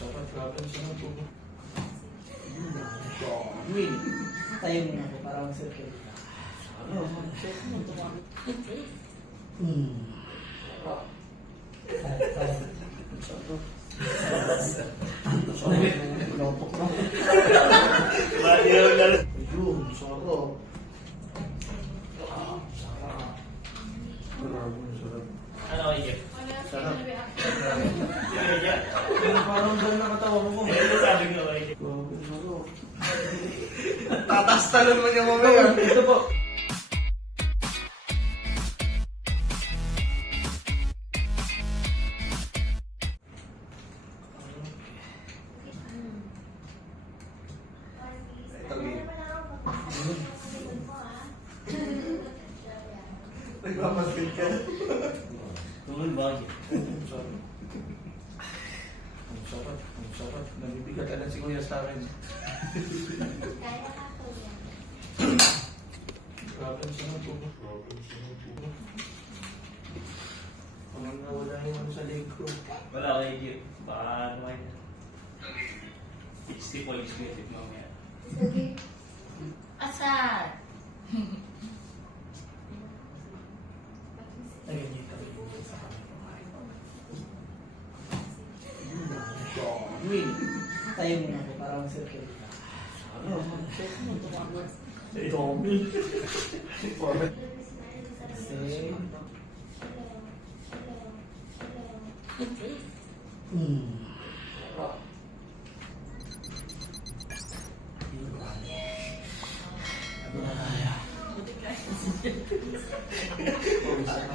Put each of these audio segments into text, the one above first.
Sarap, grabe, sarap po. Will, tayo muna ako para mag-circle ka. Ano? Check mo, tumamit. Lotok na. Ayun, sarap. Grabe, sarap. Ano kayo, Jeff? Sarap. Jeff? Parang dahil nakatawan ko. Ano sabi ko kayo, Jeff? Grabe, sarap. Tatastalan mo niya mamaya. Ito po. Nagpapaskil ka. Tuloy ba, Jeff? Ang sarap. Ang sarap. Ang sarap. Nabibigatan na si Kuya sa akin. Grabe, ang sarap po. Parang nawala yung ano sa leg ko. Wala kayo, Jeff. Baka ano kayo. It's the police visit mamaya. Asal. Ayun yung tabi sa kami kumain. Will, tayo muna ako para mag-circle ka. Ano? Check mo, tumamit. Tommy. Kasi...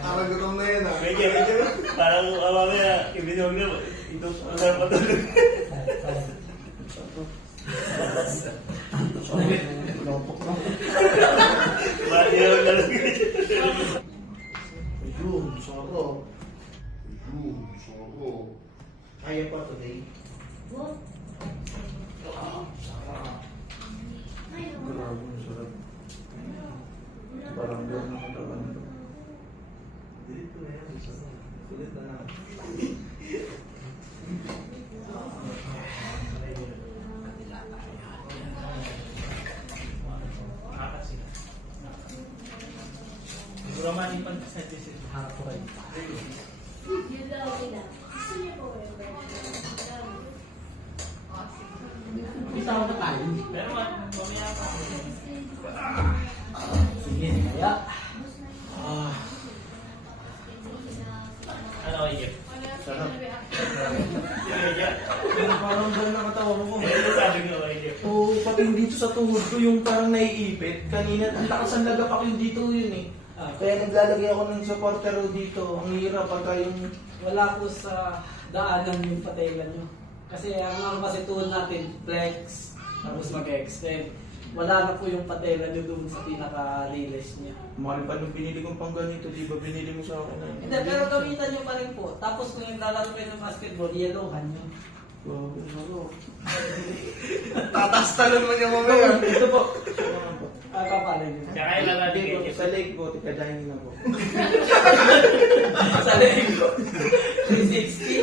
Nakagatom na yan ah. Medyo, parang mamaya, ibinog na, ito, masarap matulog. Lotok na. Baliw na lang. Ayun, sarap. Kaya pa today. Grabe, ang sarap. Parang dahil nakatawan ko. Dito na yan. Sulit na lang. Makakasila. Siguro manipan sa decision. Harap ko kayo. Yun daw nila. Gusto niyo po yung Bitaw na tayo. Pero mamaya pa. Sige, kaya. Ano kayo, Jeff? Sarap. Jeff? Parang dahil nakatawan ko. Ano sabi ko kayo, Jeff? Oo, pati yung dito sa tuhod ko, yung parang naiipit. Kanina, ang lakas ang lagap ako yung dito yun eh. Kaya naglalagay ako ng supporter dito. Ang hirap pagka yung... Wala po sa daanan yung patayilan nyo. Kasi ang ano kasi tool natin, flex, tapos mag-extend. Wala na po yung patayilan nyo dun sa pinaka-release niya. Mahal pa nung binili kong pang ganito, di ba binili mo sa akin? Hindi, pero gamitan nyo pa rin po. Tapos kung yung lalaro kayo ng basketball, yellowhan nyo. Grabe, sarap. Tatastalan mo niya mamaya. Ito po. Papalay nyo. Tsaka ilan natin Hindi kayo, po, Jeff? sa leg po, tikadahin na po. Sa leg ko. 360.